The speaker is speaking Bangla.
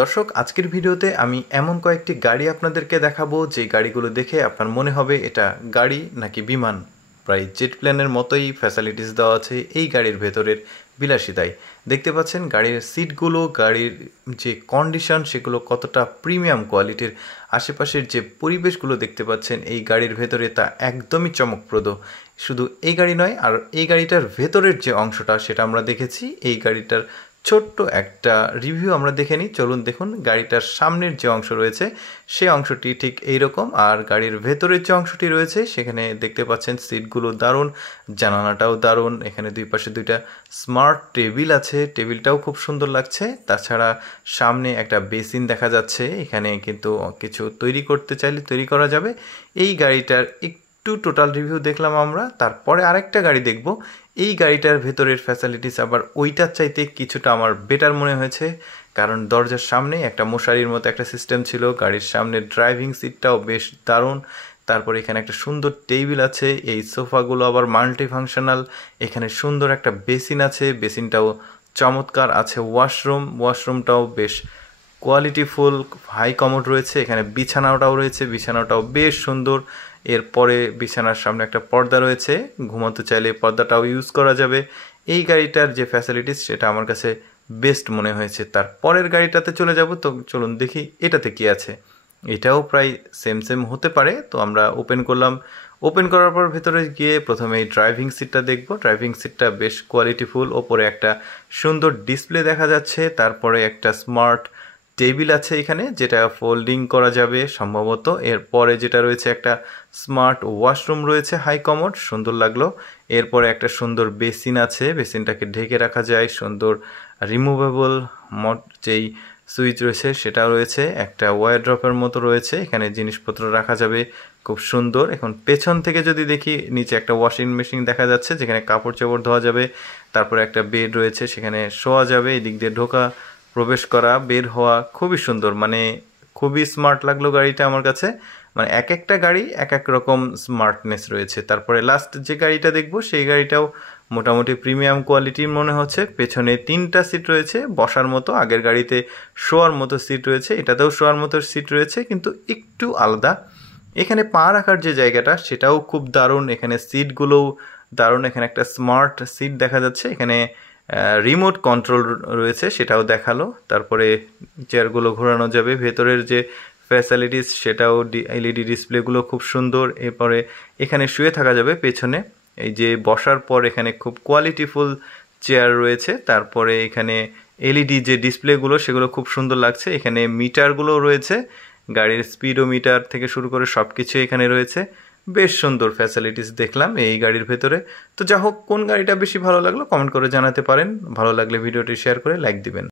দর্শক আজকের ভিডিওতে আমি এমন কয়েকটি গাড়ি আপনাদেরকে দেখাবো যে গাড়িগুলো দেখে আপনার মনে হবে এটা গাড়ি নাকি বিমান। প্রায় জেট প্লেনের মতোই ফ্যাসিলিটিস দেওয়া আছে এই গাড়ির ভেতরের বিলাসিতায়। দেখতে পাচ্ছেন গাড়ির সিটগুলো, গাড়ির যে কন্ডিশন সেগুলো কতটা প্রিমিয়াম কোয়ালিটির। আশেপাশের যে পরিবেশগুলো দেখতে পাচ্ছেন এই গাড়ির ভেতরে তা একদমই চমকপ্রদ। শুধু এই গাড়ি নয়, আর এই গাড়িটার ভেতরের যে অংশটা সেটা আমরা দেখেছি। এই গাড়িটার ছোট্ট একটা রিভিউ আমরা দেখে নিই, চলুন দেখুন। গাড়িটার সামনের যে অংশ রয়েছে সেই অংশটি ঠিক এইরকম, আর গাড়ির ভেতরের যে অংশটি রয়েছে সেখানে দেখতে পাচ্ছেন সিটগুলো দারুণ, জানালাটাও দারুণ। এখানে দুই পাশে দুইটা স্মার্ট টেবিল আছে, টেবিলটাও খুব সুন্দর লাগছে। তাছাড়া সামনে একটা বেসিন দেখা যাচ্ছে, এখানে কিন্তু কিছু তৈরি করতে চাইলে তৈরি করা যাবে। এই গাড়িটার একটু টোটাল রিভিউ দেখলাম আমরা, তারপরে আরেকটা গাড়ি দেখব। এই গাড়িটার ভেতরের ফ্যাসিলিটিস আবার ওইটার চাইতে কিছুটা আমার বেটার মনে হয়েছে, কারণ দরজার সামনে একটা মশারির মতো একটা সিস্টেম ছিল। গাড়ির সামনে ড্রাইভিং সিটটাও বেশ দারুণ। তারপরে এখানে একটা সুন্দর টেবিল আছে, এই সোফাগুলো আবার মাল্টি ফাংশনাল। এখানে সুন্দর একটা বেসিন আছে, বেসিনটাও চমৎকার আছে। ওয়াশরুমটাও বেশ কোয়ালিটিফুল, হাই কমোড রয়েছে। এখানে বিছানাটাও রয়েছে, বিছানাটাও বেশ সুন্দর। এরপরে বিছানার সামনে একটা পর্দা রয়েছে, ঘুমাতে চাইলে পর্দাটাও ইউজ করা যাবে। এই গাড়িটার যে ফ্যাসিলিটিস সেটা আমার কাছে বেস্ট মনে হয়েছে। তার পরের গাড়িটাতে চলে যাব, তো চলুন দেখি এটাতে কি আছে। এটাও প্রায় সেম হতে পারে। তো আমরা ওপেন করলাম, ওপেন করার পর ভেতরে গিয়ে প্রথমে এই ড্রাইভিং সিটটা দেখব। ড্রাইভিং সিটটা বেশ কোয়ালিটিফুল, ওপরে একটা সুন্দর ডিসপ্লে দেখা যাচ্ছে। তারপরে একটা স্মার্ট টেবিল আছে এখানে, যেটা ফোল্ডিং করা যাবে সম্ভবত। এরপরে যেটা রয়েছে একটা স্মার্ট ওয়াশরুম রয়েছে, হাই কমোড, সুন্দর লাগলো। এরপরে একটা সুন্দর বেসিন আছে, বেসিনটাকে ঢেকে রাখা যায়। সুন্দর রিমুভেবল যেই সুইচ রয়েছে সেটা রয়েছে। একটা ওয়ারড্রপের মতো রয়েছে, এখানে জিনিসপত্র রাখা যাবে, খুব সুন্দর। এখন পেছন থেকে যদি দেখি, নিচে একটা ওয়াশিং মেশিন দেখা যাচ্ছে যেখানে কাপড় চোপড় ধোয়া যাবে। তারপরে একটা বেড রয়েছে, সেখানে শোয়া যাবে। এদিক দিয়ে ঢোকা, প্রবেশ করা, বের হওয়া, খুবই সুন্দর। মানে খুবই স্মার্ট লাগলো গাড়িটা আমার কাছে। মানে এক একটা গাড়ি এক এক রকম স্মার্টনেস রয়েছে। তারপরে লাস্ট যে গাড়িটা দেখবো সেই গাড়িটাও মোটামুটি প্রিমিয়াম কোয়ালিটির মনে হচ্ছে। পেছনে 3টা সিট রয়েছে বসার মতো, আগের গাড়িতে শোয়ার মতো সিট রয়েছে, এটাতেও শোয়ার মতো সিট রয়েছে, কিন্তু একটু আলাদা। এখানে পা রাখার যে জায়গাটা সেটাও খুব দারুণ, এখানে সিটগুলোও দারুণ। এখানে একটা স্মার্ট সিট দেখা যাচ্ছে, এখানে রিমোট কন্ট্রোল রয়েছে সেটাও দেখালো। তারপরে চেয়ারগুলো ঘোরানো যাবে। ভেতরের যে ফ্যাসিলিটিস সেটাও, এলইডি ডিসপ্লেগুলো খুব সুন্দর। এরপরে এখানে শুয়ে থাকা যাবে পেছনে। এই যে বসার পর এখানে খুব কোয়ালিটিফুল চেয়ার রয়েছে। তারপরে এখানে এলইডি যে ডিসপ্লেগুলো সেগুলো খুব সুন্দর লাগছে। এখানে মিটারগুলোও রয়েছে, গাড়ির স্পিডোমিটার থেকে শুরু করে সব কিছু এখানে রয়েছে। বেশ সুন্দর ফ্যাসিলিটিস দেখলাম এই গাড়ির ভেতরে। তো যা হোক, কোন গাড়িটা বেশি ভালো লাগলো কমেন্ট করে জানাতে পারেন। ভালো লাগলে ভিডিওটি শেয়ার করে লাইক দিবেন।